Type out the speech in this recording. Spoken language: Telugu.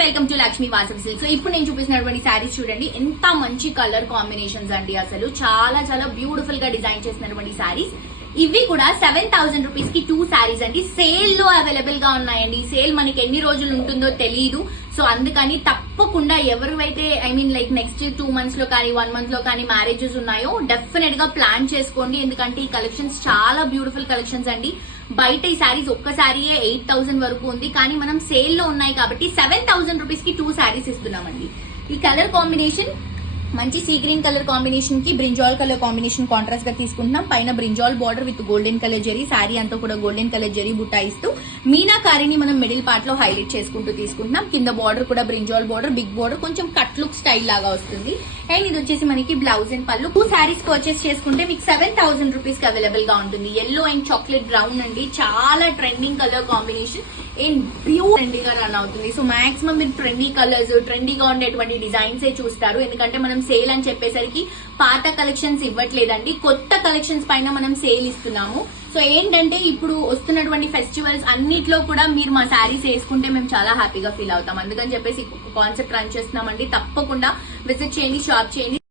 Welcome to Lakshmi Vasavi silk. So ఇప్పుడు నేను చూపిస్తున్నటువంటి శారీస్ చూడండి, ఎంత మంచి కలర్ కాంబినేషన్స్ అండి. అసలు చాలా చాలా బ్యూటిఫుల్ గా డిజైన్ చేసినటువంటి శారీస్. ఇవి కూడా 7,000 రూపీస్ కి 2 శారీస్ అండి. సేల్ లో అవైలబుల్ గా ఉన్నాయండి. ఈ సేల్ మనకి ఎన్ని రోజులు ఉంటుందో తెలియదు. సో అందుకని తప్పకుండా ఎవరివైతే లైక్ నెక్స్ట్ 2 months లో కానీ 1 month లో కానీ మ్యారేజెస్ ఉన్నాయో డెఫినెట్ గా ప్లాన్ చేసుకోండి. ఎందుకంటే ఈ కలెక్షన్స్ చాలా బ్యూటిఫుల్ కలెక్షన్స్ అండి. బయట ఈ శారీస్ ఒక్క శారీయే 8,000 వరకు ఉంది, కానీ మనం సేల్ లో ఉన్నాయి కాబట్టి 7,000 రూపీస్ కి 2 శారీస్ ఇస్తున్నామండి. ఈ కలర్ కాంబినేషన్ మంచి సీ గ్రీన్ కలర్ కాంబినేషన్ కి బ్రింజాల్ కలర్ కాంబినేషన్ కాంట్రాస్ట్ గా తీసుకుంటున్నాం. పైన brinjal border with golden colour zari, sari అంతా కూడా గోల్డెన్ కలర్ జరీ బుట్ట ఇస్తూ మీనాకారిని మనం మిడిల్ పార్ట్ లో హైలైట్ చేసుకుంటూ తీసుకుంటున్నాం. కింద బార్డర్ కూడా బ్రింజాల్ బార్డర్, బిగ్ బార్డర్, కొంచెం కట్ లుక్ స్టైల్ లాగా వస్తుంది. అండ్ ఇది వచ్చేసి మనకి బ్లౌజ్ అండ్ పళ్ళు. 2 శారీస్ పర్చేస్ చేసుకుంటే మీకు 7,000 రూపీస్ కి అవైలబుల్ గా ఉంటుంది. ఎల్లో అండ్ చాక్లెట్ బ్రౌన్ అండి, చాలా trending colour combination and pure ట్రెండీగా రన్ అవుతుంది. సో మాక్సిమం మీరు ట్రెండీ కలర్స్, ట్రెండీగా ఉండేటువంటి డిజైన్స్ చూస్తారు. ఎందుకంటే మనం సేల్ అని చెప్పేసరికి పాత కలెక్షన్స్ ఇవ్వట్లేదండి, కొత్త కలెక్షన్స్ పైన మనం సేల్ ఇస్తున్నాము. సో ఏంటంటే ఇప్పుడు వస్తున్నటువంటి ఫెస్టివల్స్ అన్నిట్లో కూడా మీరు మా శారీస్ వేసుకుంటే మేము చాలా హ్యాపీగా ఫీల్ అవుతాం. అందుకని చెప్పేసి కాన్సెప్ట్ రన్ చేస్తున్నామండి. తప్పకుండా విజిట్ చేయండి, షాప్ చేయండి.